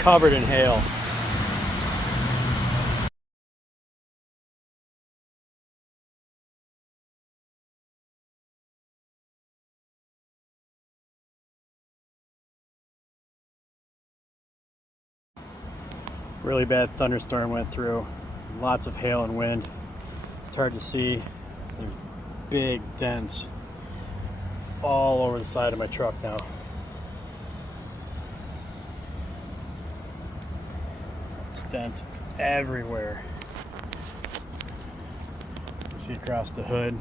covered in hail. Really bad thunderstorm went through. Lots of hail and wind. It's hard to see. There's big dents all over the side of my truck now. There's dents everywhere. You see across the hood.